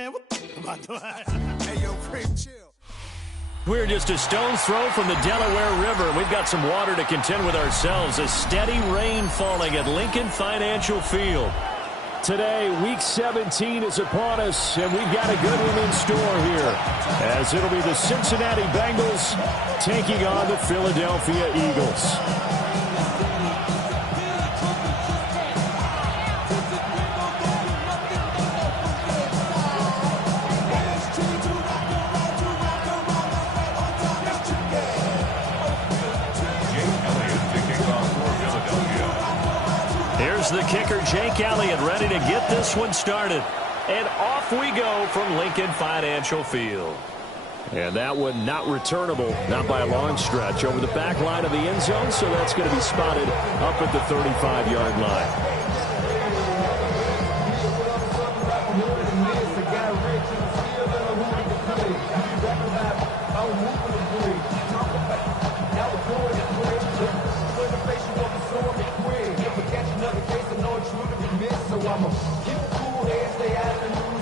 man, what the Hey, yo, Prince, chill. We're just a stone's throw from the Delaware River. We've got some water to contend with ourselves. A steady rain falling at Lincoln Financial Field. Today, Week 17 is upon us, and we've got a good one in store here, as it'll be the Cincinnati Bengals taking on the Philadelphia Eagles. Here's the kicker, Jake Elliott, ready to get this one started. And off we go from Lincoln Financial Field. And that one not returnable, not by a long stretch, over the back line of the end zone, so that's going to be spotted up at the 35-yard line.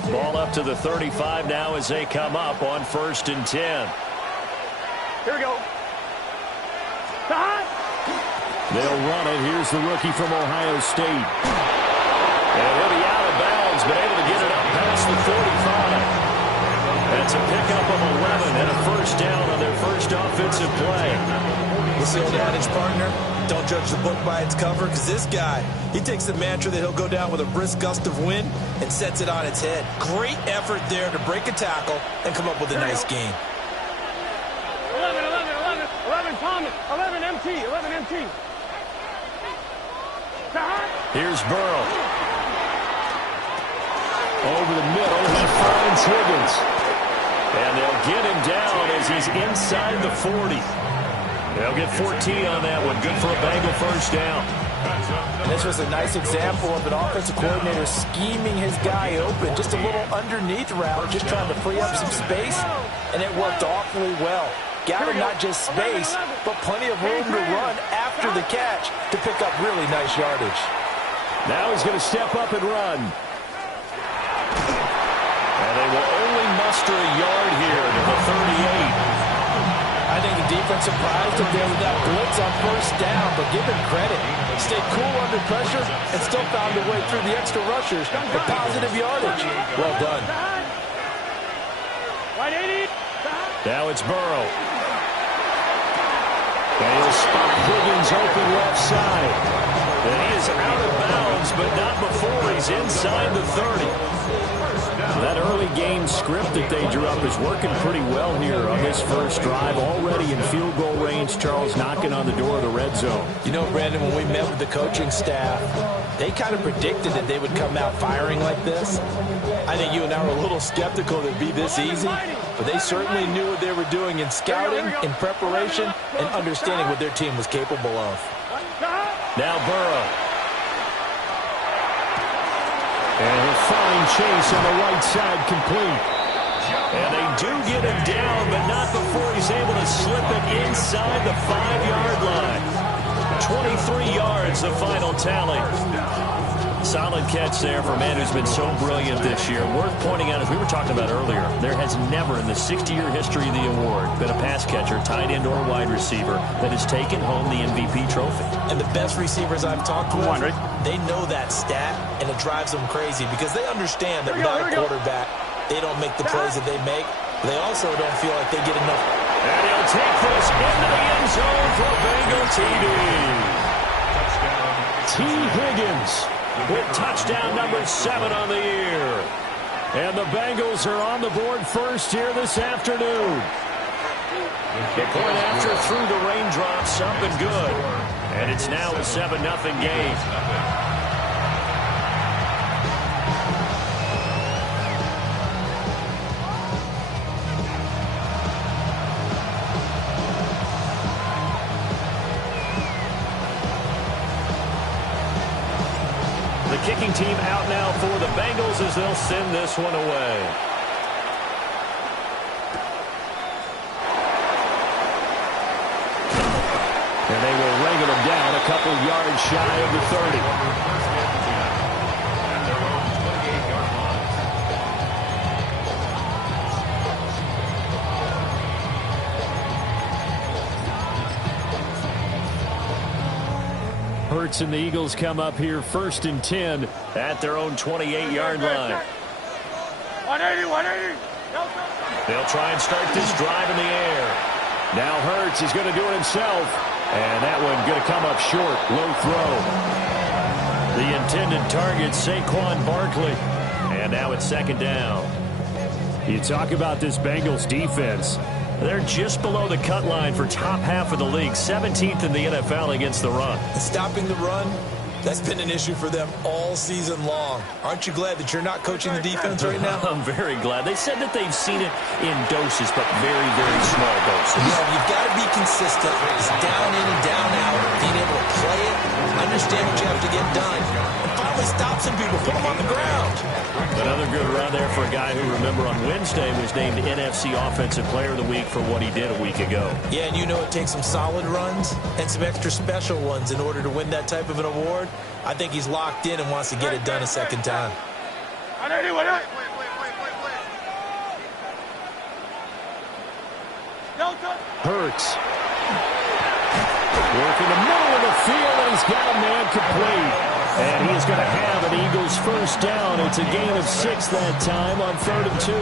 Ball up to the 35 now as they come up on 1st and 10. Here we go. They'll run it. Here's the rookie from Ohio State. And he'll be out of bounds, but able to get it up past the 45. That's a pickup of 11 and a first down on their first offensive play. What's the old adage, partner? Don't judge the book by its cover, because this guy, he takes the mantra that he'll go down with a brisk gust of wind and sets it on its head. Great effort there to break a tackle and come up with a nice gain. 11 Thomas, 11 MT, 11 MT. Here's Burrow. Over the middle, he finds Higgins. And they'll get him down as he's inside the 40. They'll get 14 on that one. Good for a Bengal first down. And this was a nice example of an offensive coordinator scheming his guy open. Just a little underneath route, just trying to free up some space, and it worked awfully well. Got him not just space, but plenty of room to run after the catch to pick up really nice yardage. Now he's going to step up and run. And they will only muster a yard here to the 38. I think the defense surprised him there with that blitz on first down, but give him credit. Stayed cool under pressure and still found a way through the extra rushers for positive yardage. Well done. Now it's Burrow. And he'll spot Higgins open left side. And he is out of bounds, but not before he's inside the 30. That early game script that they drew up is working pretty well here on this first drive. Already in field goal range, Charles knocking on the door of the red zone. You know, Brandon, when we met with the coaching staff, they kind of predicted that they would come out firing like this. I think you and I were a little skeptical that it'd be this easy, but they certainly knew what they were doing in scouting, in preparation, and understanding what their team was capable of. Now Burrow. And he'll find Chase on the right side complete. And they do get him down, but not before he's able to slip it inside the 5-yard line. 23 yards, the final tally. Solid catch there for a man who's been so brilliant this year. Worth pointing out, as we were talking about earlier, there has never in the 60-year history of the award been a pass catcher, tight end, or wide receiver that has taken home the MVP trophy. And the best receivers I've talked with, they know that stat, and it drives them crazy because they understand that without a quarterback, they don't make the plays that they make. They also don't feel like they get enough. And he'll take this into the end zone for Bengal TD. T. Higgins with touchdown number 7 on the year. And the Bengals are on the board first here this afternoon. The point after through the raindrops, something good. And it's now a 7-0 game. Kicking team out now for the Bengals as they'll send this one away. And they will wrangle them down a couple yards shy of the 30. Hurts and the Eagles come up here 1st and 10 at their own 28-yard line. 180. They'll try and start this drive in the air. Now Hurts is going to do it himself. And that one going to come up short. Low throw. The intended target, Saquon Barkley. And now it's 2nd down. You talk about this Bengals defense. They're just below the cut line for top half of the league. 17th in the NFL against the run. Stopping the run, that's been an issue for them all season long. Aren't you glad that you're not coaching the defense right now? I'm very glad. They said that they've seen it in doses, but very, very small doses. Yeah, you've got to be consistent. It's down in and down out. Being able to play it, understand what you have to get done, and finally stop some people, put them on the ground. Another good run there for a guy who, remember, on Wednesday was named NFC Offensive Player of the Week for what he did a week ago. Yeah, and you know it takes some solid runs and some extra special ones in order to win that type of an award. I think he's locked in and wants to get it done a second time. Hurts. Working the middle of the field, and he's got a man complete. And he's going to have an Eagles 1st down. It's a gain of 6 that time on 3rd and 2.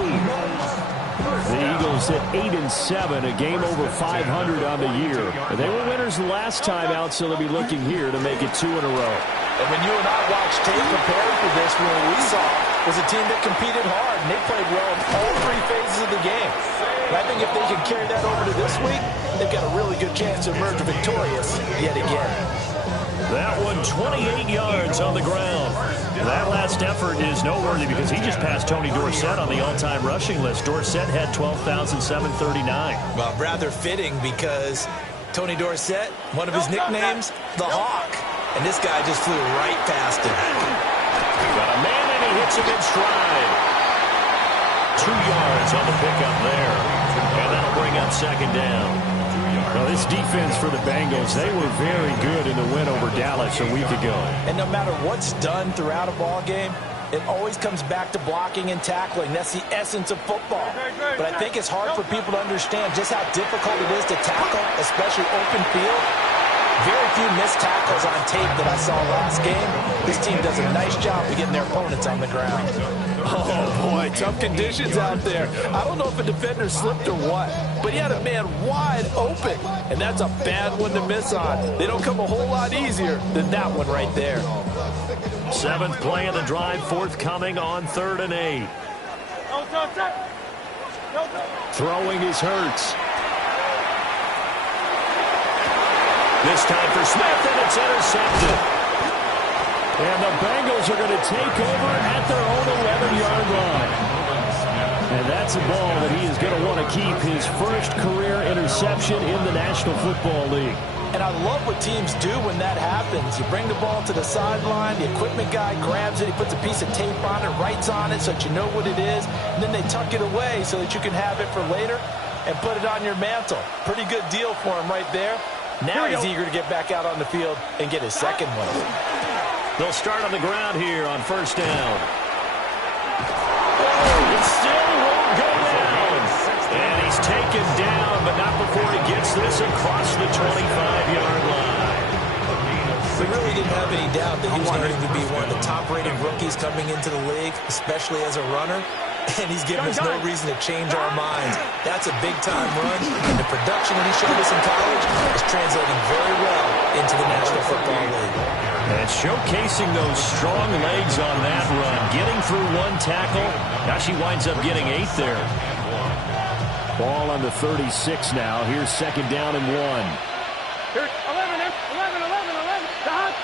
The Eagles at 8-7, a game over 500 on the year. They were winners the last time out, so they'll be looking here to make it 2 in a row. And when you and I watched tape prepared for this, what we saw was a team that competed hard, and they played well in all 3 phases of the game. And I think if they can carry that over to this week, they've got a really good chance to emerge victorious yet again. That one 28 yards on the ground. That last effort is noteworthy because he just passed Tony Dorsett on the all-time rushing list. Dorsett had 12,739. Well, rather fitting because Tony Dorsett, one of his nicknames, the Hawk. And this guy just flew right past him. Got a man and he hits him in stride. 2 yards on the pickup there. And that'll bring up 2nd down. Well, this defense for the Bengals, they were very good in the win over Dallas a week ago. And no matter what's done throughout a ball game, it always comes back to blocking and tackling. That's the essence of football. But I think it's hard for people to understand just how difficult it is to tackle, especially open field. Very few missed tackles on tape that I saw last game. This team does a nice job of getting their opponents on the ground. Oh, boy, tough conditions out there. I don't know if a defender slipped or what, but he had a man wide open, and that's a bad one to miss on. They don't come a whole lot easier than that one right there. 7th play of the drive, forthcoming on 3rd and 8. Throwing is Hurts. This time for Smith, and it's intercepted. And the Bengals are going to take over at their own 11-yard line. And that's a ball that he is going to want to keep, his first career interception in the National Football League. And I love what teams do when that happens. You bring the ball to the sideline, the equipment guy grabs it, he puts a piece of tape on it, writes on it so that you know what it is, and then they tuck it away so that you can have it for later and put it on your mantle. Pretty good deal for him right there. Now he's eager to get back out on the field and get his 2nd one. They'll start on the ground here on 1st down. It still won't go down. And he's taken down, but not before he gets this across the 25-yard line. We really didn't have any doubt that he was going to be one of the top-rated rookies coming into the league, especially as a runner. And he's given us no reason to change our minds. That's a big-time run, and the production that he showed us in college is translating very well into the National Football League. And showcasing those strong legs on that run, getting through 1 tackle. Now she winds up getting 8 there. Ball on the 36 now. Here's 2nd down and 1. Here's 11. Stop.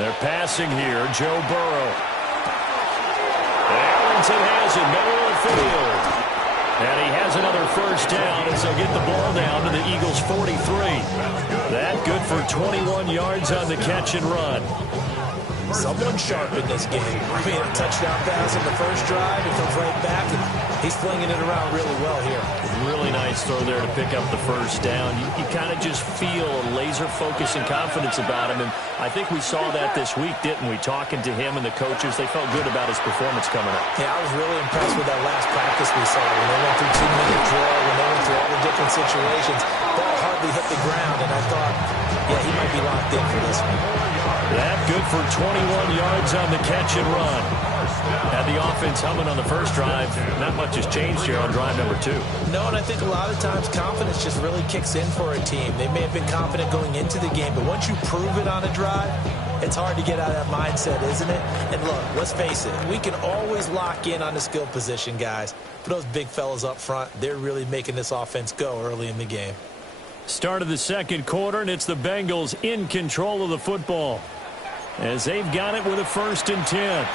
They're passing here. Joe Burrow. Arlington has it, middle of the field. And he has another 1st down as they'll get the ball down to the Eagles' 43. That good for 21 yards on the catch and run. Someone sharp in this game. I mean, a touchdown pass in the first drive. It comes right back. And He's flinging it around really well here. Really nice throw there to pick up the first down. You kind of just feel a laser focus and confidence about him, and I think we saw that this week, didn't we? Talking to him and the coaches, they felt good about his performance coming up. Yeah, I was really impressed with that last practice we saw when they went through 2-minute drill, when they went through all the different situations. Ball hardly hit the ground, and I thought, yeah, he might be locked in for this one. That good for 21 yards on the catch and run. Had the offense humming on the first drive. Not much has changed here on drive number 2. No, and I think a lot of times confidence just really kicks in for a team. They may have been confident going into the game, but once you prove it on a drive, it's hard to get out of that mindset, isn't it? And look, let's face it, we can always lock in on the skill position, guys. But those big fellas up front, they're really making this offense go early in the game. Start of the second quarter, and it's the Bengals in control of the football as they've got it with a 1st and 10.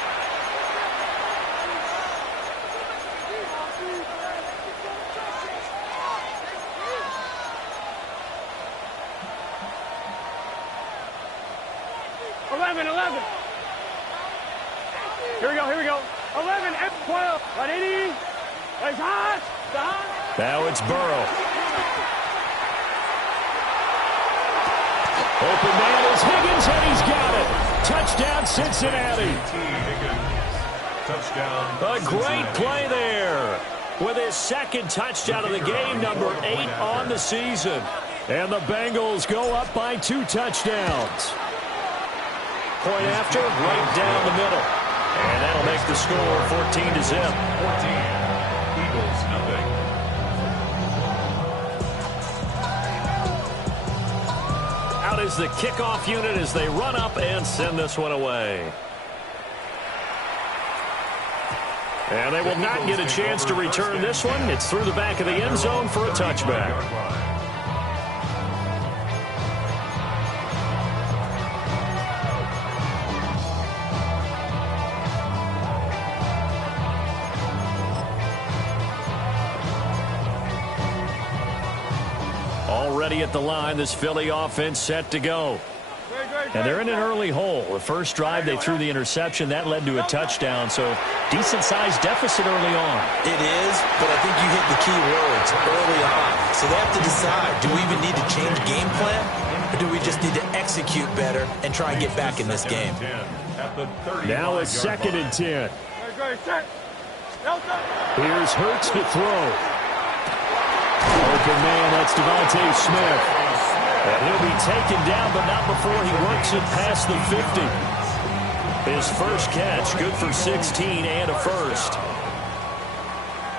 Here we go. 11 and 12. 180. It's hot. Now it's Burrow. Open man is Higgins, and he's got it. Touchdown, Cincinnati. A great play there with his 2nd touchdown of the game, number 8 on the season. And the Bengals go up by 2 touchdowns. Point after, right down the middle. And that'll make the score 14-0. 14. Eagles, nothing. Out is the kickoff unit as they run up and send this one away. And they will not get a chance to return this one. It's through the back of the end zone for a touchback. Already at the line, this Philly offense set to go. And they're in an early hole. The first drive, they threw the interception. That led to a touchdown, so decent-sized deficit early on. It is, but I think you hit the key words early on. So they have to decide, do we even need to change game plan, or do we just need to execute better and try and get back in this game? Now it's 2nd and 10. Here's Hurts to throw. Open man, that's Devontae Smith. And he'll be taken down, but not before he works it past the 50. His first catch, good for 16 and a first.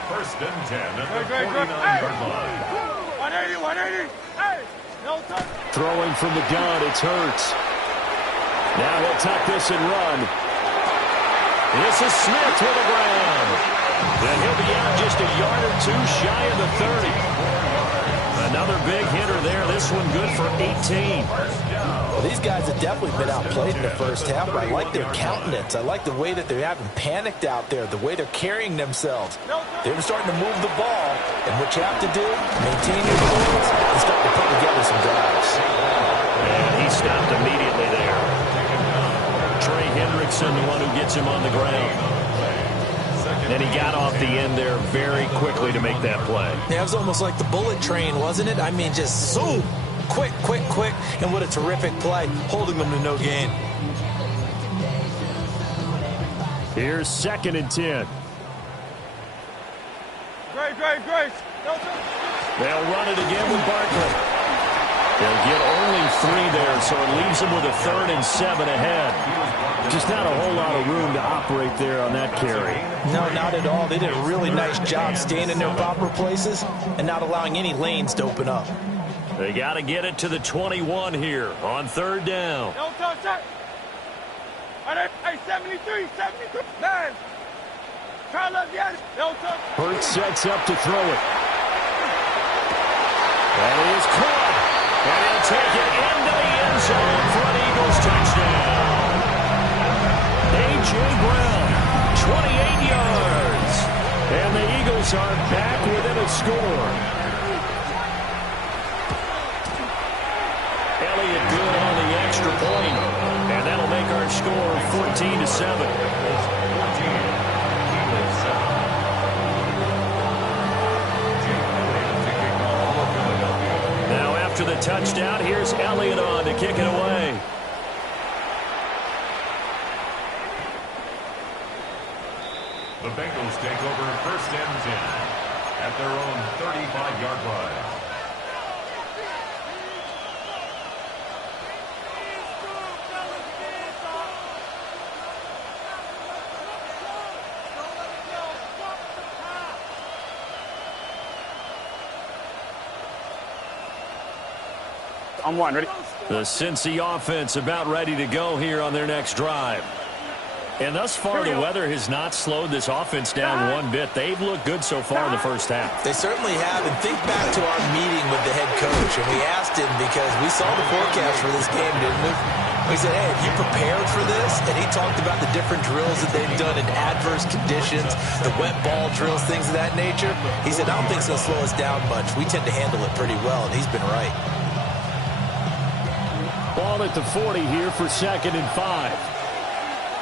1st and 10 at the 49-yard line. 180. Hey, no touch. Throwing from the gun, it's Hurts. Now he'll tuck this and run. This is Smith to the ground. And he'll be out just a yard or 2 shy of the 30. Another big hitter there. This one good for 18. Well, these guys have definitely been outplayed in the first half, but I like their countenance. I like the way that they haven't panicked out there, the way they're carrying themselves. They're starting to move the ball, and what you have to do, maintain your focus and start to put together some drives. And he stopped immediately there. Trey Hendrickson, the one who gets him on the ground. And he got off the end there very quickly to make that play. Yeah, it was almost like the bullet train, wasn't it? I mean, just zoom, quick, and what a terrific play, holding them to no gain. Here's 2nd and 10. Great. They'll run it again with Barkley. They'll get only 3 there, so it leaves them with a 3rd and 7 ahead. Just not a whole lot of room to operate there on that carry. No, not at all. They did a really nice job staying in their proper places and not allowing any lanes to open up. They got to get it to the 21 here on 3rd down. No touch. Hey, 73. Man. Try left, yes. No touch. Hurts sets up to throw it. That is caught. And he'll take it into the end zone for an Eagles touchdown. A.J. Brown, 28 yards. And the Eagles are back within a score. Elliott good on the extra point. And that'll make our score 14-7. after the touchdown. Here's Elliott on to kick it away. The Bengals take over 1st and 10 at their own 35-yard line. I'm one. Ready? The Cincy offense about ready to go here on their next drive. And thus far, the weather has not slowed this offense down one bit. They've looked good so far in the first half. They certainly have. And think back to our meeting with the head coach. And we asked him because we saw the forecast for this game, didn't we? We said, hey, have you prepared for this? And he talked about the different drills that they've done in adverse conditions, the wet ball drills, things of that nature. He said, I don't think it's going to slow us down much. We tend to handle it pretty well, and he's been right. Ball at the 40 here for 2nd and 5.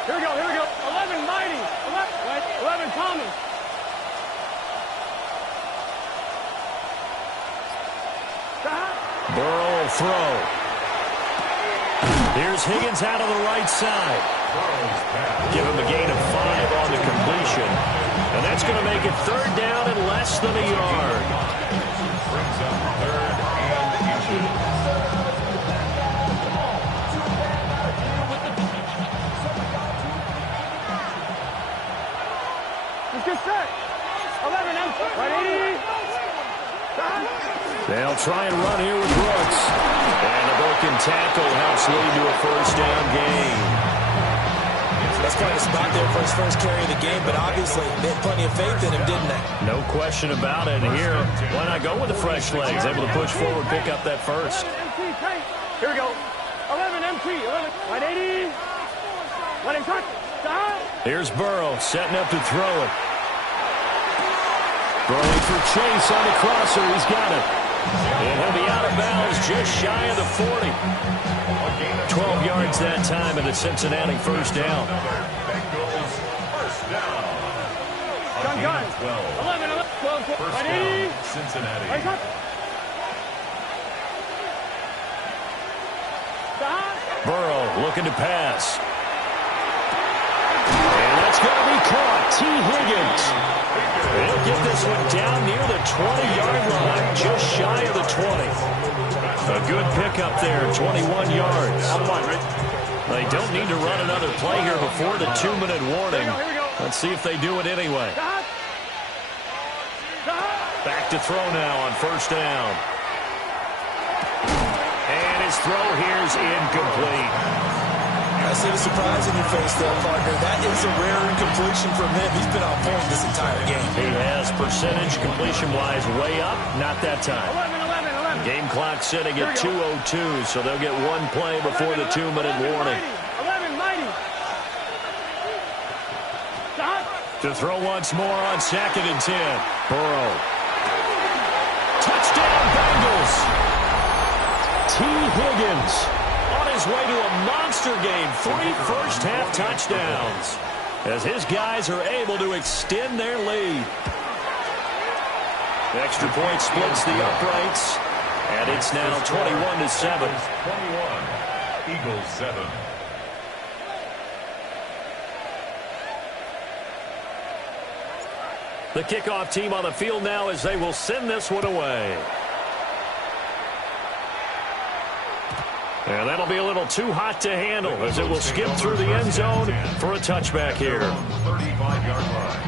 Here we go. 11 Mighty. 11 Thomas. Burrow will throw. Here's Higgins out of the right side. Give him a gain of 5 on the completion. And that's going to make it 3rd down and less than a yard. Brings up 3rd and 8. Get set. 11 and right 80. They'll try and run here with Brooks. And a broken tackle helps lead to a 1st down gain. That's quite a spot there for his first carry of the game, but obviously they had plenty of faith in him, didn't they? No question about it. And here, why not go with the fresh legs? Able to push forward, pick up that first. Here we go. 11 MT. 11. Right 80. Let him touch. Here's Burrow setting up to throw it. Throwing for Chase on the crosser. He's got it. And he'll be out of bounds just shy of the 40. 12 yards that time and a Cincinnati 1st down. Bengals 1st down. Gun. 11. 12. First down, Cincinnati. Burrow looking to pass. And that's going to be caught. T. Higgins. He'll get this one down near the 20-yard line, just shy of the 20. A good pickup there, 21 yards. They don't need to run another play here before the 2-minute warning. Let's see if they do it anyway. Back to throw now on 1st down. And his throw here's incomplete. I see the surprise in your face there, partner. That is a rare incompletion from him. He's been on point this entire game. He has percentage completion-wise way up. Not that time. 11. Game clock sitting at 2:02, so they'll get one play before the 2-minute warning. 11 Mighty. To throw once more on 2nd and 10. Burrow. Touchdown, Bengals. T. Higgins on his way to a monster game. 3 first-half touchdowns as his guys are able to extend their lead. Extra point splits the uprights, and it's now 21-7. 21, Eagles 7. The kickoff team on the field now as they will send this one away. And that'll be a little too hot to handle as it will skip through the end zone for a touchback here. 35-yard line.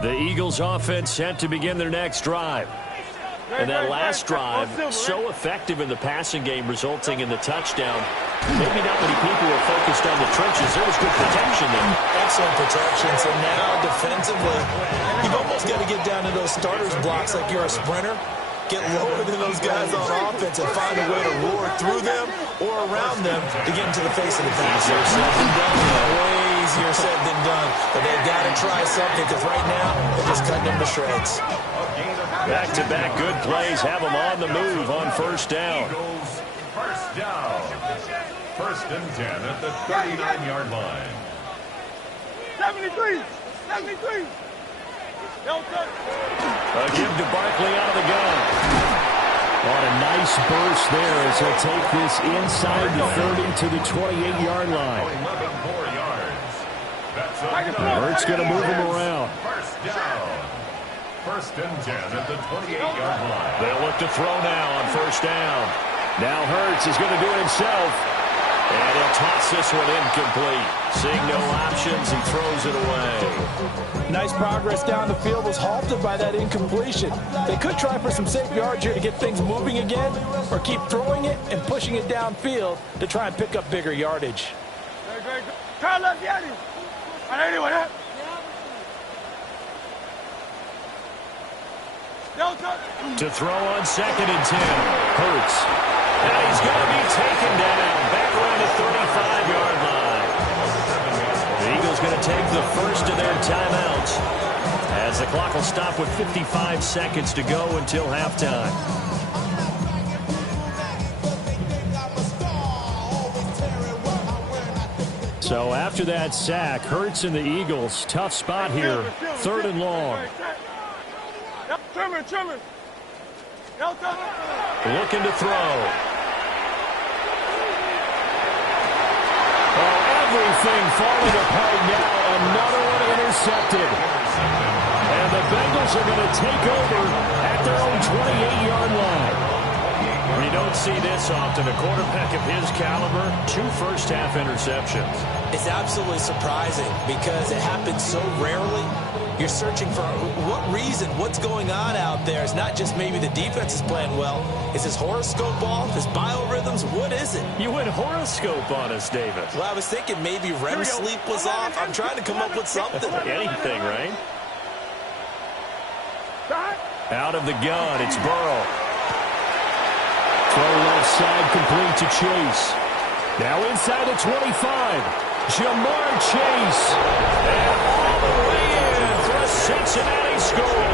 The Eagles offense set to begin their next drive. And that last drive, so effective in the passing game, resulting in the touchdown. Maybe not many people were focused on the trenches. There was good protection there. Excellent protection. So now, defensively, you've almost got to get down to those starters blocks like you're a sprinter. Get lower than those guys on offense and find a way to roar through them or around them to get into the face of the passer. Way easier said than done. But they've got to try something because right now, they're just cutting them to shreds. Back-to-back good plays have them on the move on 1st down. Eagles 1st down. 1st and 10 at the 39-yard line. 73. 73. No touch. A give to Barkley out of the gun. What a nice burst there as he'll take this inside the 30 to the 28-yard line. 11 yards. That's Hurts going to move him around. First down. First and 10 at the 28-yard line. They'll look to throw now on first down. Now Hurts is going to do it himself. And he'll toss this one incomplete. Seeing no options, he throws it away. Nice progress down the field was halted by that incompletion. They could try for some safe yards here to get things moving again, or keep throwing it and pushing it downfield to try and pick up bigger yardage. Try left, Yanni. Anyway, that. To throw on second and 10. Hurts. And he's going to be taken down. Back around the 35-yard line. The Eagles going to take the first of their timeouts, as the clock will stop with 55 seconds to go until halftime. So after that sack, Hurts and the Eagles, tough spot here. Third and long. Looking to throw. Oh, everything falling apart now. Another one intercepted. And the Bengals are going to take over at their own 28-yard line. You don't see this often. A quarterback of his caliber, 2 first-half interceptions. It's absolutely surprising because it happens so rarely. You're searching for what reason, what's going on out there. It's not just maybe the defense is playing well. Is his horoscope off? His biorhythms? What is it? You went horoscope on us, David. Well, I was thinking maybe REM sleep was off. I'm trying to come up with something. Anything, right? Out of the gun, it's Burrow. Throw left side complete to Chase. Now inside the 25. Jamar Chase. And all the way in for a Cincinnati score.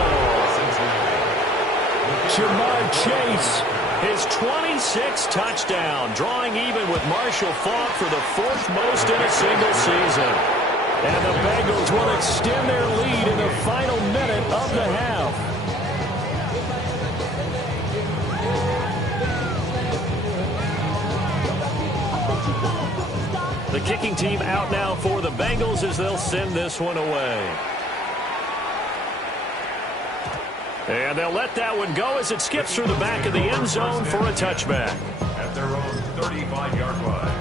Jamar Chase, his 26th touchdown, drawing even with Marshall Faulk for the 4th most in a single season. And the Bengals will extend their lead in the final minute of the half. The kicking team out now for the Bengals as they'll send this one away. And they'll let that one go as it skips through the back of the end zone for a touchback. At their own 35-yard line.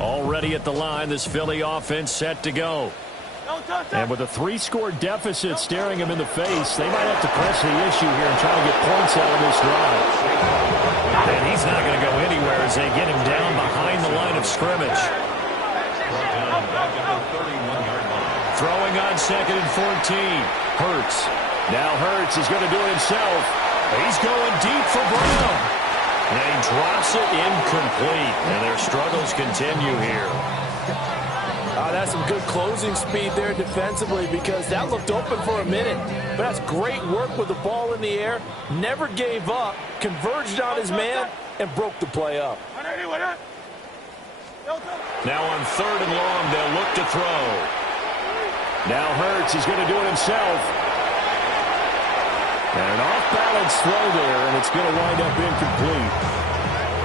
Already at the line, this Philly offense set to go. And with a 3-score deficit staring him in the face, they might have to press the issue here and try to get points out of this drive. And he's not going to go anywhere as they get him down behind the line of scrimmage. Throwing on second and 14. Hurts. Now Hurts is going to do it himself. He's going deep for Brown. And he drops it incomplete. And their struggles continue here. That's some good closing speed there defensively because that looked open for a minute. But that's great work with the ball in the air. Never gave up, converged on his man, and broke the play up. Now on third and long, they'll look to throw. Now Hurts is going to do it himself. And an off-balance throw there, and it's going to wind up incomplete.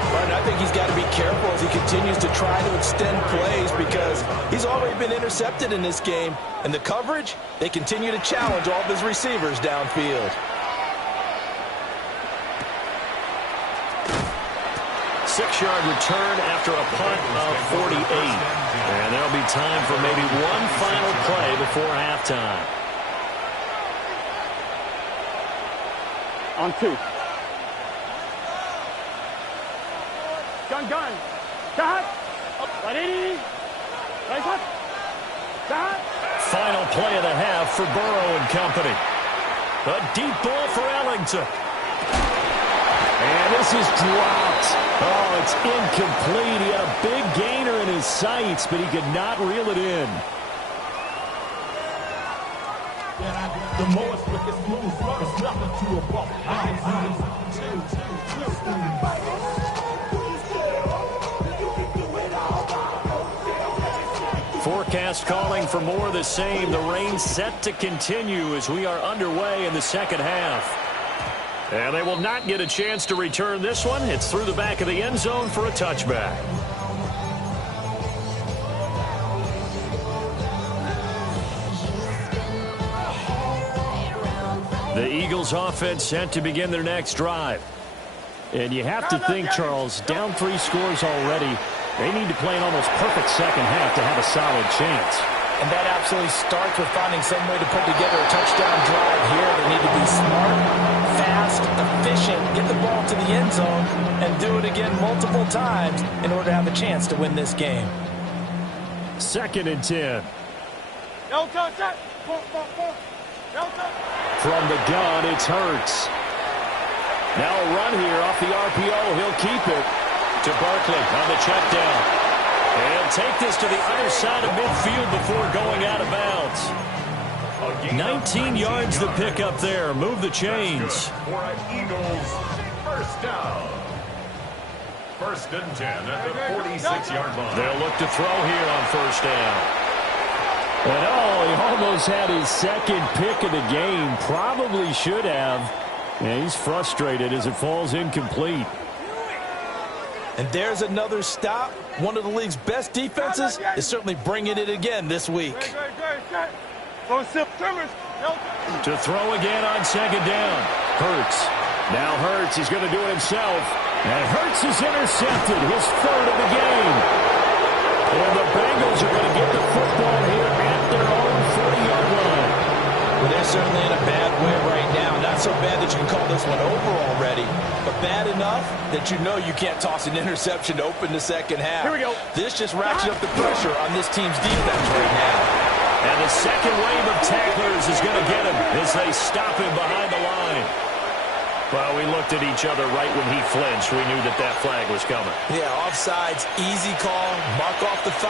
And I think he's got to be careful as he continues to try to extend plays because he's already been intercepted in this game. And the coverage, they continue to challenge all of his receivers downfield. 6-yard return after a punt of 48. And there'll be time for maybe one final play before halftime. On 2. Gun. Dot. Ready. Right foot. Dot. Final play of the half for Burrow and company. A deep ball for Ellington. And this is dropped. Oh, it's incomplete. He had a big gainer in his sights, but he could not reel it in. The more it's slick, it's smooth, it's nothing to a ball. Forecast calling for more of the same. The rain set to continue as we are underway in the second half. And they will not get a chance to return this one. It's through the back of the end zone for a touchback. The Eagles offense set to begin their next drive. And you have to think, Charles, down 3 scores already. They need to play an almost perfect second half to have a solid chance. And that absolutely starts with finding some way to put together a touchdown drive here. They need to be smart, fast, efficient, get the ball to the end zone, and do it again multiple times in order to have a chance to win this game. 2nd and 10. From the gun, it's Hurts. Now a run here off the RPO. He'll keep it to Barkley on the check down. And take this to the other side of midfield before going out of bounds. 19 yards to pick up there. Move the chains. For an Eagles first down. 1st and 10 at the 46-yard line. They'll look to throw here on 1st down. And he almost had his 2nd pick of the game. Probably should have. Yeah, he's frustrated as it falls incomplete. And there's another stop. One of the league's best defenses is certainly bringing it again this week. To throw again on 2nd down. Hurts. Now Hurts is going to do it himself. And Hurts is intercepted. His 3rd of the game. And the Bengals are going to get the football here at their own 40-yard line. Well, they're certainly in a bad way right now. Not so bad that you can call this one over already, but bad enough that you know you can't toss an interception to open the second half. Here we go. This just ratchets up the pressure on this team's defense right now. And the second wave of tacklers is going to get him as they stop him behind the line. Well, we looked at each other right when he flinched. We knew that that flag was coming. Yeah, offsides, easy call, mark off the 5,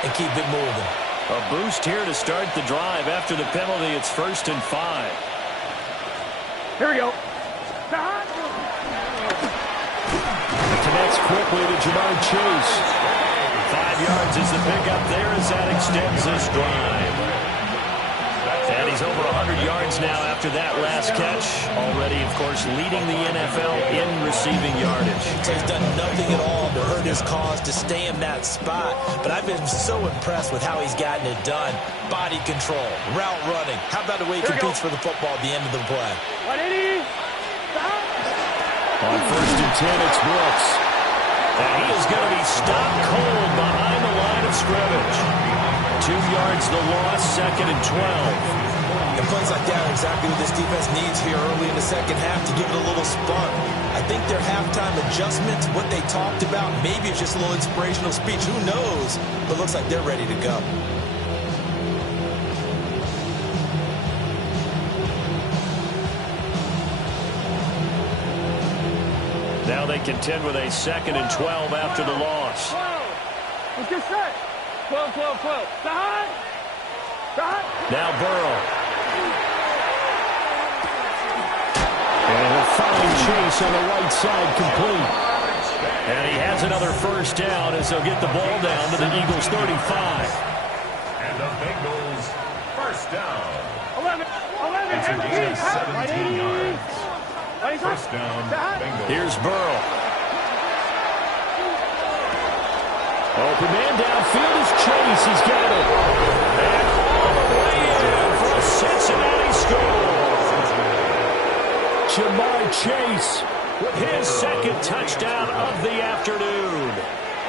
and keep it moving. A boost here to start the drive. After the penalty, it's 1st and 5. Here we go. Connects quickly to Jamar Chase. 5 yards is the pickup there as that extends this drive. And he's over 100 yards now after that last catch. Already, of course, leading the NFL in receiving yardage. So he's done nothing at all to hurt his cause, to stay in that spot. But I've been so impressed with how he's gotten it done. Body control, route running. How about the way he competes for the football at the end of the play? 180. On 1st and 10, it's Brooks. And he is going to be stopped cold behind the line of scrimmage. 2 yards the loss, 2nd and 12. And plays like that are exactly what this defense needs here early in the second half to give it a little spark. I think their halftime adjustments, what they talked about, maybe it's just a little inspirational speech. Who knows? But it looks like they're ready to go. Now they contend with a 2nd and 12 after the loss. Let's get set. 12. Now Burrow. And a fine chase on the right side complete. And he has another 1st down as they'll get the ball down to the Eagles' 35. And the Bengals first down. 11. It's a gain of 17 yards. First down, Bengals. Here's Burrow. Open man downfield is Chase. He's got it. And all the way in for a Cincinnati score. Jamar Chase with his 2nd touchdown of the afternoon.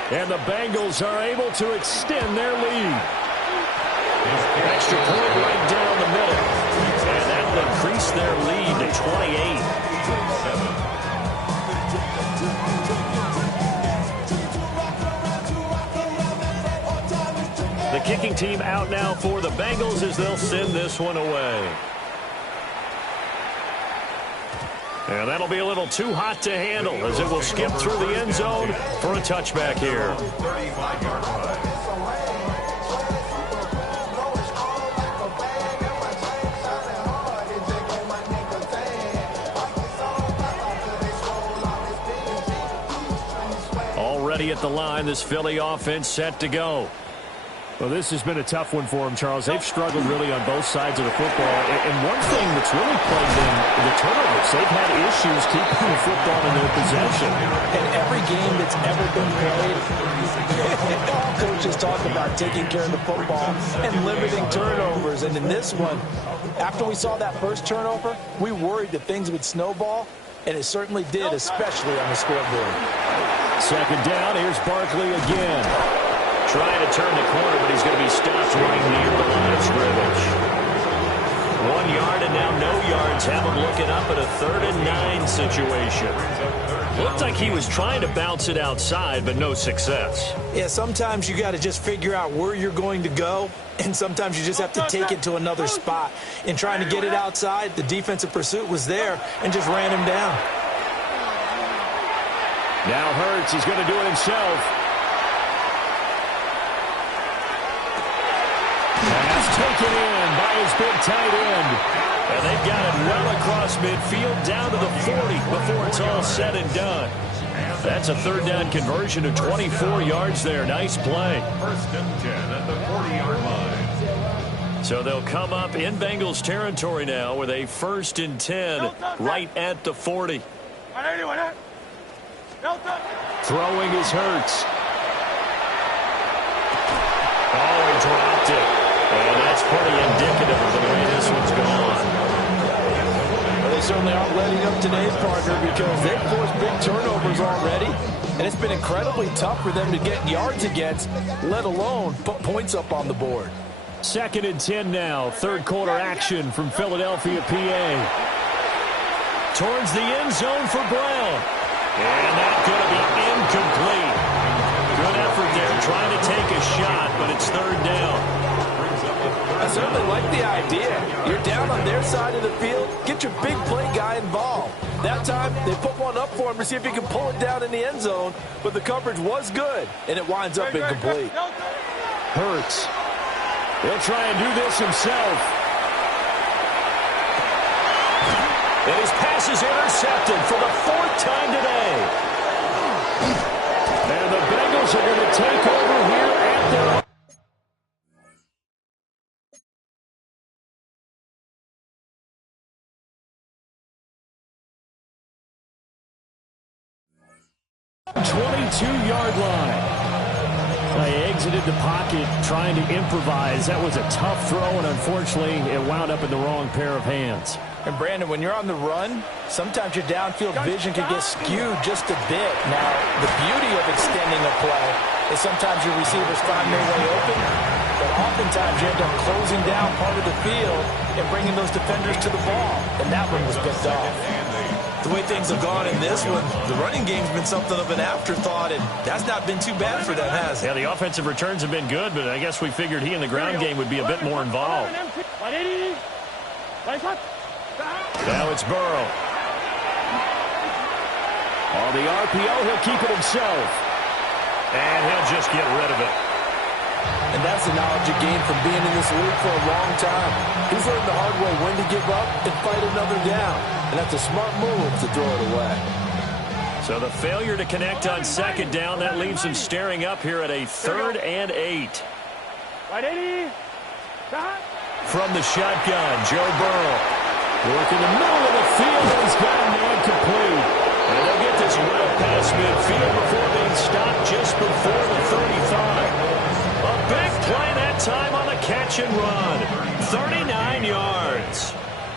And the Bengals are able to extend their lead. Extra point right down the middle. And that will increase their lead to 28. The kicking team out now for the Bengals as they'll send this one away. And that'll be a little too hot to handle as it will skip through the end zone for a touchback here. 35-yard line. ready at the line. This Philly offense set to go. Well, this has been a tough one for them, Charles. They've struggled really on both sides of the football. And one thing that's really plagued them, the turnovers. They've had issues keeping the football in their possession. In every game that's ever been played, all coaches talk about taking care of the football and limiting turnovers. And in this one, after we saw that first turnover, we worried that things would snowball, and it certainly did, especially on the scoreboard. Second down, here's Barkley again. Trying to turn the corner, but he's going to be stopped right near the line of scrimmage. 1 yard and now no yards. Have him looking up at a 3rd and 9 situation. Looked like he was trying to bounce it outside, but no success. Yeah, sometimes you got to just figure out where you're going to go, and sometimes you just have to take it to another spot. In trying to get it outside, the defensive pursuit was there and just ran him down. Now Hurts is going to do it himself. Pass taken in by his big tight end. And they've got it well across midfield down to the 40 before it's all said and done. That's a 3rd down conversion of 24 yards there. Nice play. 1st and 10 at the 40-yard line. So they'll come up in Bengals territory now with a 1st and 10 right at the 40. Throwing is Hurts. Oh, he dropped it. And that's pretty indicative of the way this one's gone. Well, they certainly aren't letting up today's partner because they've forced big turnovers already. And it's been incredibly tough for them to get yards against, let alone put points up on the board. 2nd and 10 now. 3rd quarter action from Philadelphia, PA. Towards the end zone for Brown. And that's going to be incomplete. Good effort there trying to take a shot, but it's 3rd down. I certainly like the idea. You're down on their side of the field. Get your big play guy involved. That time, they put one up for him to see if he can pull it down in the end zone, but the coverage was good, and it winds up incomplete. Hurts. He'll try and do this himself. And his pass is intercepted for the 4th time today. And the Bengals are going to take over here at their 22-yard line. They exited the pocket trying to improvise. That was a tough throw, and unfortunately, it wound up in the wrong pair of hands. And, Brandon, when you're on the run, sometimes your downfield vision can get skewed just a bit. Now, the beauty of extending a play is sometimes your receivers find their way open, but oftentimes you end up closing down part of the field and bringing those defenders to the ball, and that one was picked off. The way things have gone in this one, the running game's been something of an afterthought, and that's not been too bad for them, has it? Yeah, the offensive returns have been good, but I guess we figured he in the ground game would be a bit more involved. Now it's Burrow. On the RPO, he'll keep it himself. And he'll just get rid of it. And that's the knowledge you gain from being in this league for a long time. He's learned the hard way when to give up and fight another down. And that's a smart move to throw it away. So the failure to connect on 2nd down, that leaves him staring up here at a 3rd and 8. From the shotgun, Joe Burrow. Work in the middle of the field, and he's got a man complete. And they'll get this well past midfield before being stopped just before the 35. A big play that time on the catch and run. 39 yards.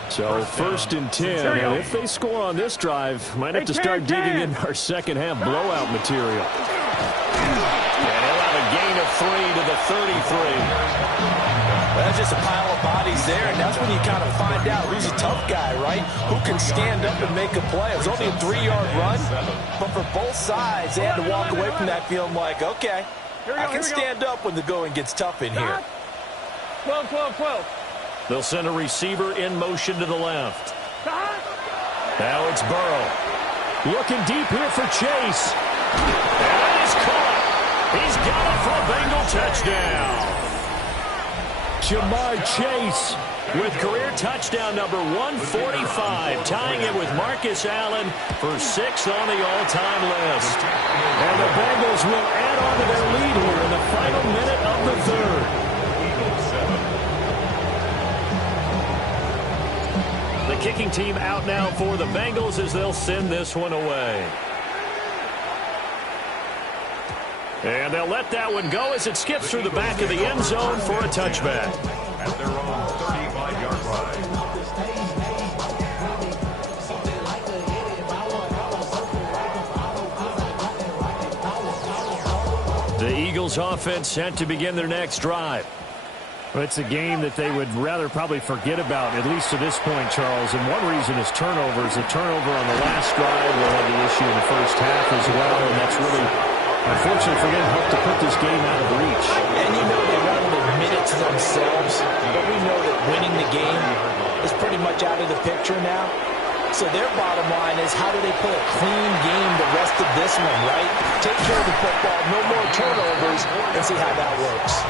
So 1st and 10, and if they score on this drive, might have to start digging in our second half blowout material. And he'll have a gain of 3 to the 33. That's just a pile of bodies there, and that's when you kind of find out who's a tough guy, right? Who can stand up and make a play. It was only a 3-yard run, but for both sides, they had to walk away from that feeling like, okay, I can stand up when the going gets tough in here. 12. They'll send a receiver in motion to the left. Now it's Burrow. Looking deep here for Chase. And he's caught. He's got it for a Bengal touchdown. Jamar Chase with career touchdown number 145, tying it with Marcus Allen for 6th on the all-time list. And the Bengals will add on to their lead here in the final minute of the third. The kicking team out now for the Bengals as they'll send this one away. And they'll let that one go as it skips through the back of the end zone for a touchback. At their own 35-yard line. The Eagles offense set to begin their next drive. Well, it's a game that they would rather probably forget about, at least to this point, Charles. And one reason is turnovers. A turnover on the last drive will have the issue in the first half as well, and that's really, unfortunately for them, helped to put this game out of reach. And you know they won't admit it to themselves, but we know that winning the game is pretty much out of the picture now. So their bottom line is, how do they play a clean game the rest of this one, right? Take care of the football, no more turnovers, and see how that works.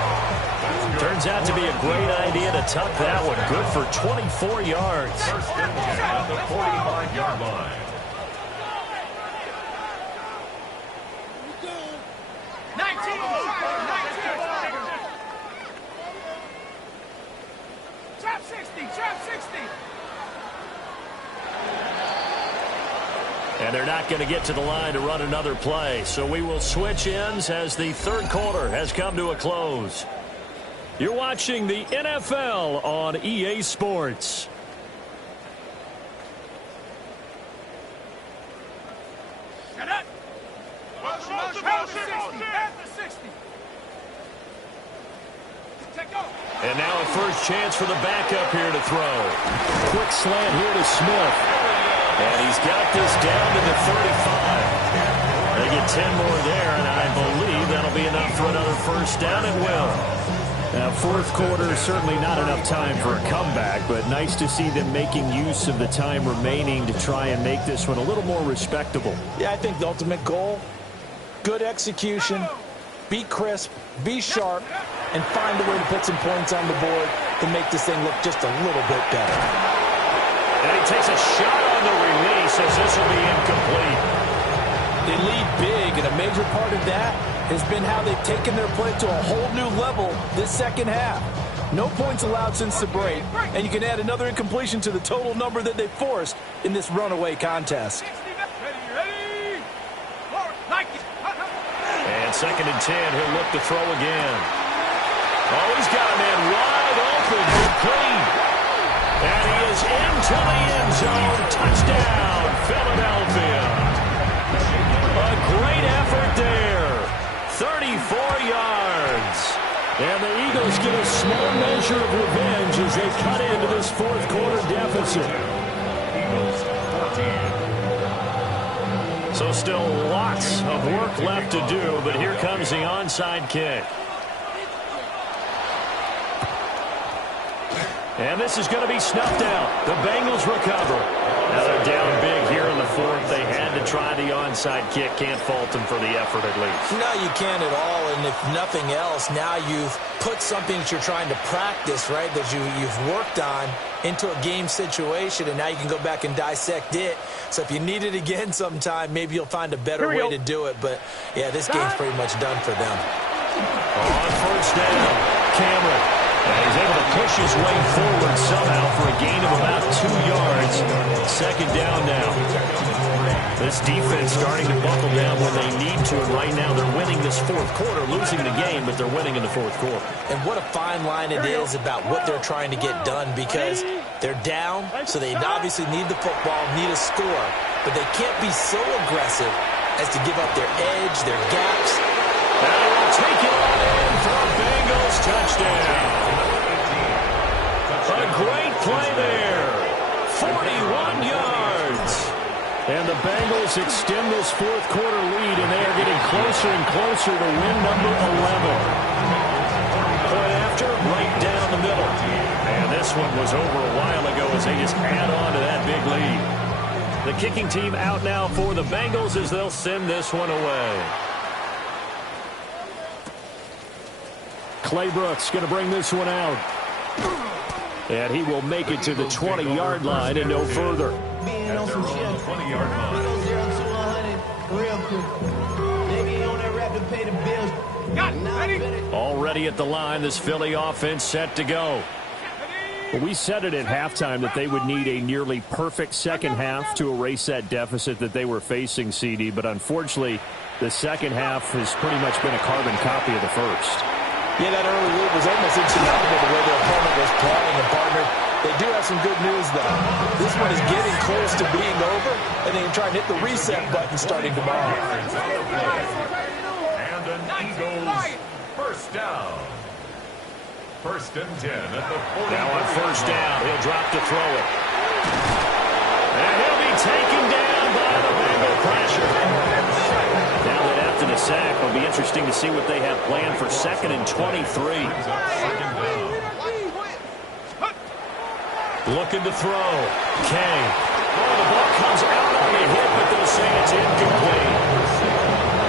Turns out to be a great idea to tuck that one. Good for 24 yards. First and 10 at the 45-yard line. 19. Trap 60. Trap 60. And they're not going to get to the line to run another play. So we will switch ends as the third quarter has come to a close. You're watching the NFL on EA Sports. Shut up. After 60. Take off. And now a first chance for the backup here to throw. Quick slant here to Smith. And he's got this down to the 35. They get 10 more there, and I believe that'll be enough for another first down at will. Now, fourth quarter, certainly not enough time for a comeback, but nice to see them making use of the time remaining to try and make this one a little more respectable. Yeah, I think the ultimate goal, good execution, be crisp, be sharp, and find a way to put some points on the board to make this thing look just a little bit better. And he takes a shot on the release as this will be incomplete. They lead big, and a major part of that has been how they've taken their play to a whole new level this second half. No points allowed since the break, and you can add another incompletion to the total number that they forced in this runaway contest. And second and 10, he'll look to throw again. Oh, he's got a man wide open, complete. And he is into the end zone. Touchdown, Philadelphia. A great effort there. 34 yards. And the Eagles get a small measure of revenge as they cut into this fourth quarter deficit. Eagles 14. So still lots of work left to do, but here comes the onside kick. And this is going to be snuffed out. The Bengals recover. Now they're down big here in the fourth. They had to try the onside kick. Can't fault them for the effort at least. No, you can't at all. And if nothing else, now you've put something that you're trying to practice, right, that you've worked on into a game situation, and now you can go back and dissect it. So if you need it again sometime, maybe you'll find a better way to do it. But, yeah, this game's pretty much done for them. On first down, Cameron. And he's able to push his way forward somehow for a gain of about 2 yards. Second down now. This defense starting to buckle down when they need to, and right now they're winning this fourth quarter, losing the game, but they're winning in the fourth quarter. And what a fine line it is about what they're trying to get done, because they're down, so they obviously need the football, need a score, but they can't be so aggressive as to give up their edge, their gaps. And they will take it on in for a Bengals touchdown. A great play there. 41 yards. And the Bengals extend this fourth quarter lead, and they are getting closer and closer to win number 11. Point after, right down the middle. And this one was over a while ago as they just add on to that big lead. The kicking team out now for the Bengals as they'll send this one away. Clay Brooks going to bring this one out. And he will make it to the 20-yard line and no further. At their own 20-yard line. Got it. Ready? Already at the line, this Philly offense set to go. Well, we said it at halftime that they would need a nearly perfect second half to erase that deficit that they were facing, CD. But unfortunately, the second half has pretty much been a carbon copy of the first. Yeah, that early lead was almost insurmountable the way their opponent was playing. And, partner, they do have some good news, though. This one is getting close to being over, and they can try and hit the reset button starting tomorrow. And an Eagles first down. First and 10 at the 40. Now on first down, he'll drop to throw it. And he'll be taken down by the Bengal pressure. Now that after the sack, it'll be interesting to see what they have planned for second and 23. Looking to throw. Kay. Oh, the ball comes out on the hit, but they'll say it's incomplete.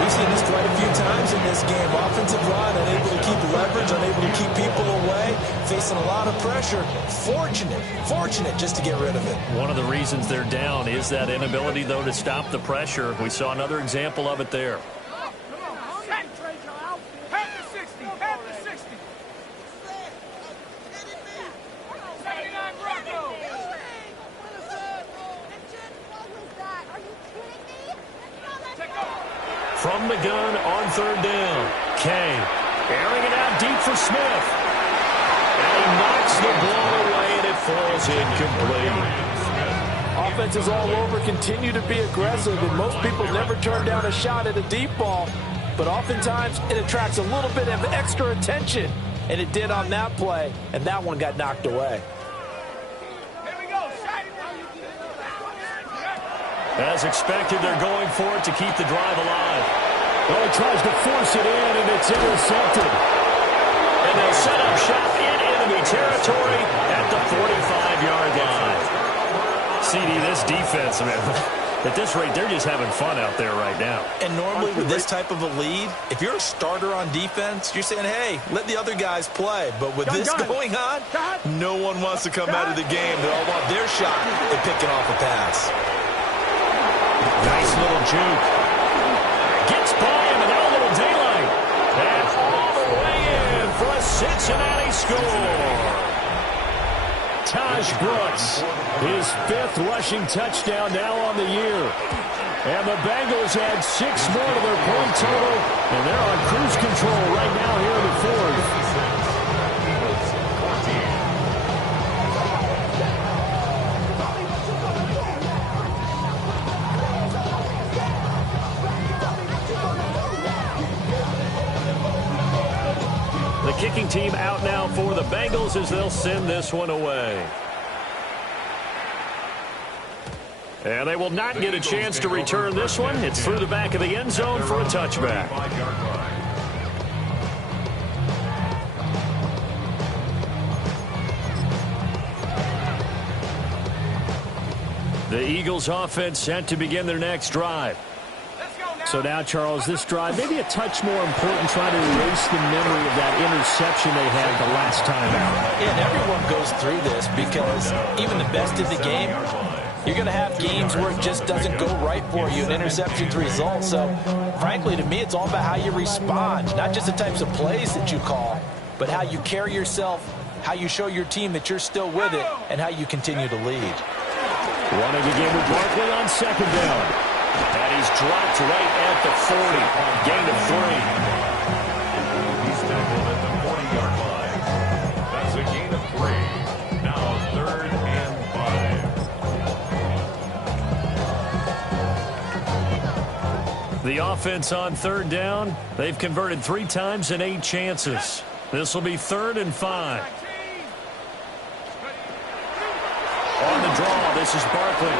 We've seen this quite a few times in this game. Offensive line unable to keep leverage, unable to keep people away, facing a lot of pressure. Fortunate just to get rid of it. One of the reasons they're down is that inability, though, to stop the pressure. We saw another example of it there. From the gun on third down. Kay airing it out deep for Smith. And he knocks the ball away, and it falls incomplete. Offenses all over continue to be aggressive, and most people never turn down a shot at a deep ball. But oftentimes, it attracts a little bit of extra attention. And it did on that play, and that one got knocked away. As expected, they're going for it to keep the drive alive. Well, he tries to force it in, and it's intercepted. And they'll set up shop in enemy territory at the 45-yard line. CD, this defense, man, at this rate, they're just having fun out there right now. And normally with this type of a lead, if you're a starter on defense, you're saying, hey, let the other guys play. But with this going on, no one wants to come out of the game. They all want their shot at picking off a pass. Nice little juke. Gets by him, and now a little daylight. And all the way in for a Cincinnati score. Taj Brooks, his 5th rushing touchdown now on the year. And the Bengals add 6 more to their point total, and they're on cruise control right now here in the 4th. The kicking team out now for the Bengals as they'll send this one away. And they will not get a chance to return this one. It's through the back of the end zone for a touchback. The Eagles offense set to begin their next drive. So now, Charles, this drive maybe a touch more important, trying to erase the memory of that interception they had the last time out. Yeah, and everyone goes through this because even the best in the game, you're going to have games where it just doesn't go right for you, and interceptions result. So, frankly, to me, it's all about how you respond, not just the types of plays that you call, but how you carry yourself, how you show your team that you're still with it, and how you continue to lead. Running again with Barkley on second down. And he's dropped right at the 40. Gain of 3. He's tackled at the 40-yard line. That's a gain of 3. Now 3rd and 5. The offense on third down. They've converted 3 times in 8 chances. This will be 3rd and 5. On the draw, this is Barkley.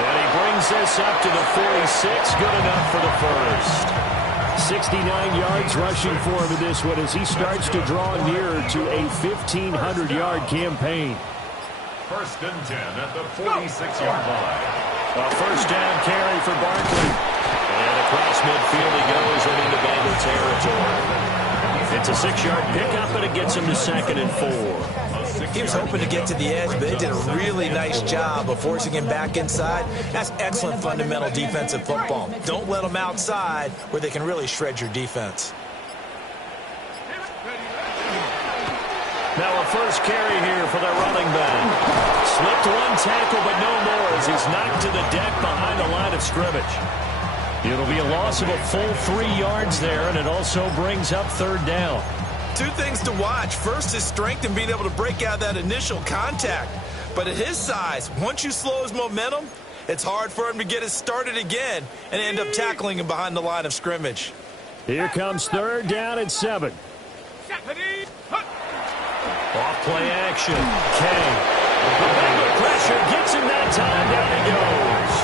And he brings this up to the 46. Good enough for the first. 69 yards rushing for him in this one as he starts to draw nearer to a 1,500-yard campaign. 1st and 10 at the 46-yard line. A first down carry for Barkley. And across midfield he goes and into Bengal territory. It's a 6-yard pickup, and it gets him to 2nd and 4. He was hoping to get to the edge, but they did a really nice job of forcing him back inside. That's excellent fundamental defensive football. Don't let them outside where they can really shred your defense. Now a first carry here for their running back. Slipped one tackle, but no more as he's knocked to the deck behind the line of scrimmage. It'll be a loss of a full 3 yards there, and it also brings up 3rd down. 2 things to watch. First, his strength in being able to break out that initial contact. But at his size, once you slow his momentum, it's hard for him to get it started again and end up tackling him behind the line of scrimmage. Here comes 3rd down and 7. Off play action. Kane. The Bengal pressure gets him that time. Down he goes.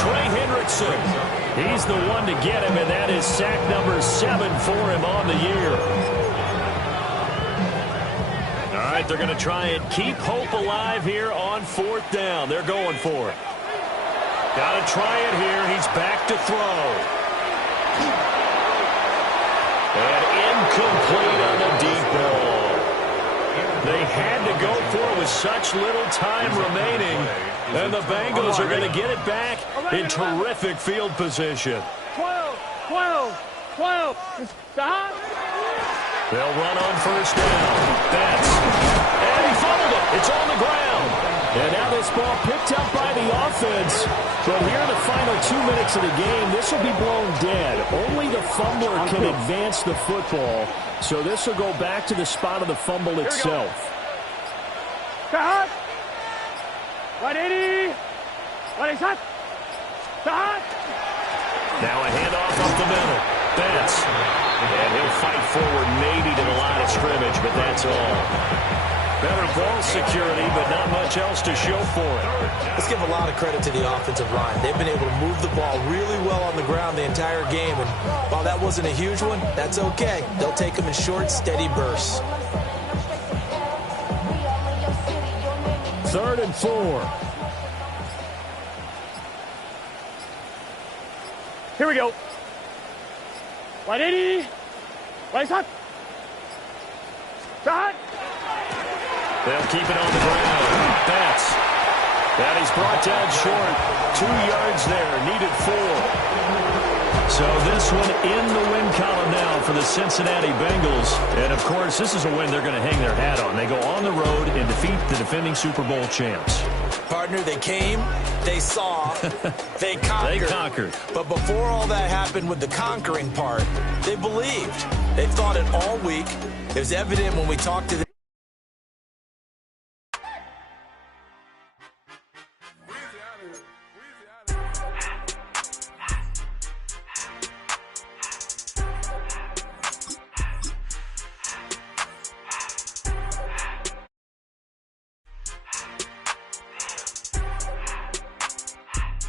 Trey Hendrickson. He's the one to get him, and that is sack number 7 for him on the year. All right, they're going to try and keep hope alive here on 4th down. They're going for it. Got to try it here. He's back to throw. And incomplete on the deep ball. They had to go for it with such little time remaining. And the Bengals are going to get it back in terrific field position. 12. Stop. They'll run on 1st down. That's. And he fumbled it. It's on the ground. And now this ball picked up by the offense. But here in the final 2 minutes of the game, this will be blown dead. Only the fumbler can advance the football. So this will go back to the spot of the fumble itself. Stop. 180. 180. Stop. Now a handoff up the middle. That's. And he'll fight forward maybe to the line of scrimmage, but that's all. Better ball security, but not much else to show for it. Let's give a lot of credit to the offensive line. They've been able to move the ball really well on the ground the entire game. And while that wasn't a huge one, that's okay. They'll take them in short, steady bursts. 3rd and 4. Here we go. 180. 180. Stop. They'll keep it on the ground. That he's brought down short. 2 yards there. Needed 4. So this one in the win column now for the Cincinnati Bengals. And, of course, this is a win they're going to hang their hat on. They go on the road and defeat the defending Super Bowl champs. Partner, they came, they saw, they conquered. They conquered. But before all that happened with the conquering part, they believed. They thought it all week. It was evident when we talked to them.